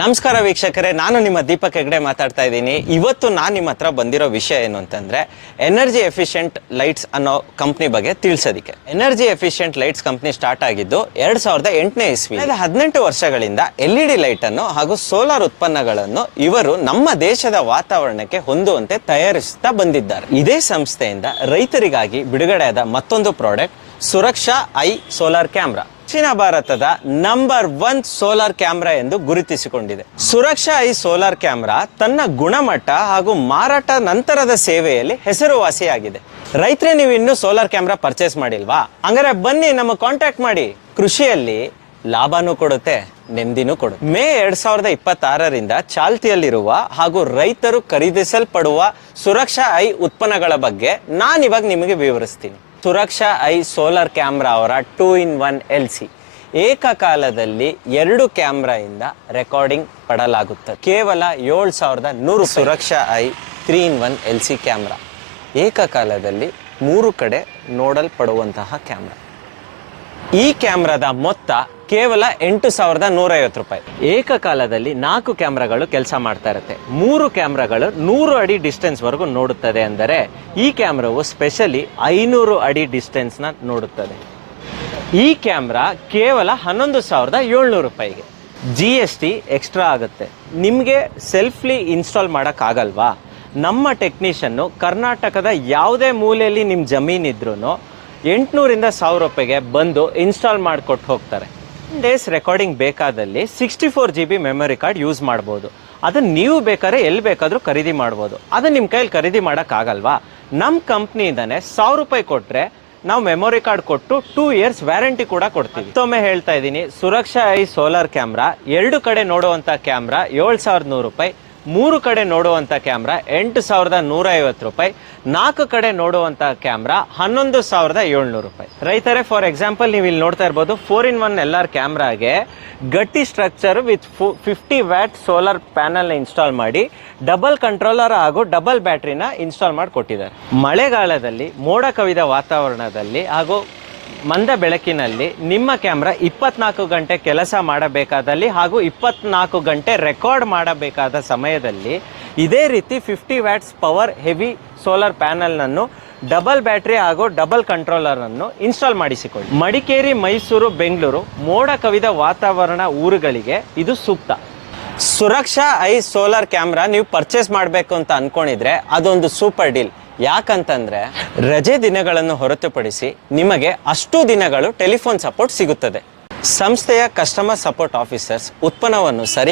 ನಮಸ್ಕಾರ ವೀಕ್ಷಕರೇ, ನಾನು ನಿಮ್ಮ ದೀಪಕ್ ಹೆಗ್ಡೆ ಮಾತಾಡ್ತಾ ಇದ್ದೀನಿ. ಇವತ್ತು ನಾನು ನಿಮ್ಮ ಹತ್ರ ಬಂದಿರೋ ವಿಷಯ ಏನು ಅಂತಂದ್ರೆ ಎನರ್ಜಿ ಎಫಿಷಿಯಂಟ್ ಲೈಟ್ಸ್ ಅನ್ನೋ ಕಂಪ್ನಿ ಬಗ್ಗೆ ತಿಳಿಸೋದಕ್ಕೆ. Energy efficient lights company start ಆಗಿದ್ದು 2008ನೇ ಇಸ್ವಿ. 18 ವರ್ಷಗಳಿಂದ LED ಲೈಟ್ ಅನ್ನು ಹಾಗೂ ಸೋಲಾರ್ ಉತ್ಪನ್ನಗಳನ್ನು ಇವರು ನಮ್ಮ ದೇಶದ ವಾತಾವರಣಕ್ಕೆ ಹೊಂದುವಂತೆ ತಯಾರಿಸುತ್ತಾ ಬಂದಿದ್ದಾರೆ. ಇದೇ ಸಂಸ್ಥೆಯಿಂದ ರೈತರಿಗಾಗಿ ಬಿಡುಗಡೆಯಾದ ಮತ್ತೊಂದು ಪ್ರಾಡಕ್ಟ್ ಸುರಕ್ಷಾ ಐ ಸೋಲಾರ್ ಕ್ಯಾಮ್ರಾ ದಕ್ಷಿಣ ಭಾರತದ ನಂಬರ್ 1 ಸೋಲಾರ್ ಕ್ಯಾಮ್ರಾ ಎಂದು ಗುರುತಿಸಿಕೊಂಡಿದೆ. ಸುರಕ್ಷಾ ಐ ಸೋಲಾರ್ ಕ್ಯಾಮ್ರಾ ತನ್ನ ಗುಣಮಟ್ಟ ಹಾಗೂ ಮಾರಾಟ ನಂತರದ ಸೇವೆಯಲ್ಲಿ ಹೆಸರುವಾಸಿಯಾಗಿದೆ. ರೈತರೇ, ನೀವು ಇನ್ನೂ ಸೋಲಾರ್ ಕ್ಯಾಮ್ರಾ ಪರ್ಚೇಸ್ ಮಾಡಿಲ್ವಾ? ಹಂಗಾರೆ ಬನ್ನಿ, ನಮ್ಮ ಕಾಂಟ್ಯಾಕ್ಟ್ ಮಾಡಿ. ಕೃಷಿಯಲ್ಲಿ ಲಾಭನೂ ಕೊಡುತ್ತೆ, ನೆಮ್ಮದಿನೂ ಕೊಡುತ್ತೆ. ಮೇ 2026ರಿಂದ ಚಾಲ್ತಿಯಲ್ಲಿರುವ ಹಾಗೂ ರೈತರು ಖರೀದಿಸಲ್ಪಡುವ ಸುರಕ್ಷಾ ಐ ಉತ್ಪನ್ನಗಳ ಬಗ್ಗೆ ನಾನಿವಾಗ ನಿಮಗೆ ವಿವರಿಸ್ತೀನಿ. ಸುರಕ್ಷಾ ಐ ಸೋಲಾರ್ ಕ್ಯಾಮ್ರಾ ಅವರ 2-in-1 LC ಏಕಕಾಲದಲ್ಲಿ 2 ಕ್ಯಾಮ್ರಾಯಿಂದ ರೆಕಾರ್ಡಿಂಗ್ ಪಡಲಾಗುತ್ತದೆ. ಕೇವಲ 7100. ಸುರಕ್ಷಾ ಐ 3-in-1 LC ಕ್ಯಾಮ್ರಾ ಏಕಕಾಲದಲ್ಲಿ 3 ಕಡೆ ನೋಡಲ್ಪಡುವಂತಹ ಕ್ಯಾಮ್ರಾ. ಈ ಕ್ಯಾಮ್ರಾದ ಮೊತ್ತ ಕೇವಲ 8150 ರೂಪಾಯಿ. ಏಕಕಾಲದಲ್ಲಿ 4 ಕ್ಯಾಮ್ರಾಗಳು ಕೆಲಸ ಮಾಡ್ತಾ ಇರುತ್ತೆ. 3 ಕ್ಯಾಮ್ರಾಗಳು 100 ಅಡಿ ಡಿಸ್ಟೆನ್ಸ್ ವರೆಗೂ ನೋಡುತ್ತದೆ. ಅಂದರೆ ಈ ಕ್ಯಾಮ್ರಾವು ಸ್ಪೆಷಲಿ 500 ಅಡಿ ಡಿಸ್ಟೆನ್ಸ್ ನ ನೋಡುತ್ತದೆ. ಈ ಕ್ಯಾಮ್ರಾ ಕೇವಲ 11700 ರೂಪಾಯಿಗೆ. GST ಎಕ್ಸ್ಟ್ರಾ ಆಗುತ್ತೆ. ನಿಮಗೆ ಸೆಲ್ಫ್ಲಿ ಇನ್ಸ್ಟಾಲ್ ಮಾಡೋಕ್ಕಾಗಲ್ವಾ? ನಮ್ಮ ಟೆಕ್ನಿಷಿಯನ್ನು ಕರ್ನಾಟಕದ ಯಾವುದೇ ಮೂಲೆಯಲ್ಲಿ ನಿಮ್ಮ ಜಮೀನಿದ್ರೂ 800ರಿಂದ 1000 ರೂಪಾಯಿಗೆ ಬಂದು ಇನ್ಸ್ಟಾಲ್ ಮಾಡಿಕೊಟ್ಟು ಹೋಗ್ತಾರೆ. ಡೇಸ್ ರೆಕಾರ್ಡಿಂಗ್ ಬೇಕಾದಲ್ಲಿ 64 GB ಮೆಮೊರಿ ಕಾರ್ಡ್ ಯೂಸ್ ಮಾಡ್ಬೋದು. ಅದನ್ನು ನೀವು ಬೇಕಾದ್ರೆ ಎಲ್ಲಿ ಬೇಕಾದರೂ ಖರೀದಿ ಮಾಡ್ಬೋದು. ಅದನ್ನು ನಿಮ್ಮ ಕೈಯಲ್ಲಿ ಖರೀದಿ ಮಾಡೋಕ್ಕಾಗಲ್ವಾ? ನಮ್ಮ ಕಂಪ್ನಿಯಿಂದನೇ 1000 ರೂಪಾಯಿ ಕೊಟ್ಟರೆ ನಾವು ಮೆಮೊರಿ ಕಾರ್ಡ್ ಕೊಟ್ಟು 2 years ವ್ಯಾರಂಟಿ ಕೂಡ ಕೊಡ್ತೀವಿ. ಮತ್ತೊಮ್ಮೆ ಹೇಳ್ತಾ ಇದ್ದೀನಿ, ಸುರಕ್ಷಾ ಐ ಸೋಲಾರ್ ಕ್ಯಾಮ್ರಾ 2 ಕಡೆ ನೋಡುವಂಥ ಕ್ಯಾಮ್ರಾ 7100 ರೂಪಾಯಿ, 3 ಕಡೆ ನೋಡುವಂಥ ಕ್ಯಾಮ್ರಾ 8150 ರೂಪಾಯಿ, 4 ಕಡೆ ನೋಡುವಂಥ ಕ್ಯಾಮ್ರಾ 11700 ರೂಪಾಯಿ. ರೈತರೇ, ಫಾರ್ ಎಕ್ಸಾಂಪಲ್ ನೀವು ಇಲ್ಲಿ ನೋಡ್ತಾ ಇರ್ಬೋದು, 4-in-1 LR ಕ್ಯಾಮ್ರಾಗೆ ಗಟ್ಟಿ structure with 50 watt solar panel install ಮಾಡಿ ಡಬಲ್ ಕಂಟ್ರೋಲರ್ ಹಾಗೂ ಡಬಲ್ ಬ್ಯಾಟ್ರಿನ ಇನ್ಸ್ಟಾಲ್ ಮಾಡಿ ಕೊಟ್ಟಿದ್ದಾರೆ. ಮಳೆಗಾಲದಲ್ಲಿ ಮೋಡ ಕವಿದ ವಾತಾವರಣದಲ್ಲಿ ಹಾಗೂ ಮಂದ ಬೆಳಕಿನಲ್ಲಿ ನಿಮ್ಮ ಕ್ಯಾಮ್ರಾ 24 ಗಂಟೆ ಕೆಲಸ ಮಾಡಬೇಕಾದಲ್ಲಿ ಹಾಗೂ 24 ಗಂಟೆ ರೆಕಾರ್ಡ್ ಮಾಡಬೇಕಾದ ಸಮಯದಲ್ಲಿ ಇದೇ ರೀತಿ 50 ವ್ಯಾಟ್ಸ್ ಪವರ್ ಹೆವಿ ಸೋಲಾರ್ ಪ್ಯಾನಲ್ನನ್ನು ಡಬಲ್ ಬ್ಯಾಟ್ರಿ ಹಾಗೂ ಡಬಲ್ ಕಂಟ್ರೋಲರನ್ನು ಇನ್ಸ್ಟಾಲ್ ಮಾಡಿಸಿಕೊಳ್ಳಿ. ಮಡಿಕೇರಿ, ಮೈಸೂರು, ಬೆಂಗಳೂರು ಮೋಡ ಕವಿದ ವಾತಾವರಣ ಊರುಗಳಿಗೆ ಇದು ಸೂಕ್ತ. ಸುರಕ್ಷಾ ಐ ಸೋಲಾರ್ ಕ್ಯಾಮ್ರಾ ನೀವು ಪರ್ಚೇಸ್ ಮಾಡಬೇಕು ಅಂತ ಅನ್ಕೊಂಡಿದ್ರೆ ಅದೊಂದು ಸೂಪರ್ ಡೀಲ್. ಯಾಕಂತಂದ್ರೆ ರಜೆ ದಿನಗಳನ್ನು ಹೊರತುಪಡಿಸಿ ನಿಮಗೆ ಅಷ್ಟು ದಿನಗಳು ಟೆಲಿಫೋನ್ ಸಪೋರ್ಟ್ ಸಿಗುತ್ತದೆ. ಸಂಸ್ಥೆಯ ಕಸ್ಟಮರ್ ಸಪೋರ್ಟ್ ಆಫೀಸರ್ಸ್ ಉತ್ಪನ್ನವನ್ನು ಸರಿ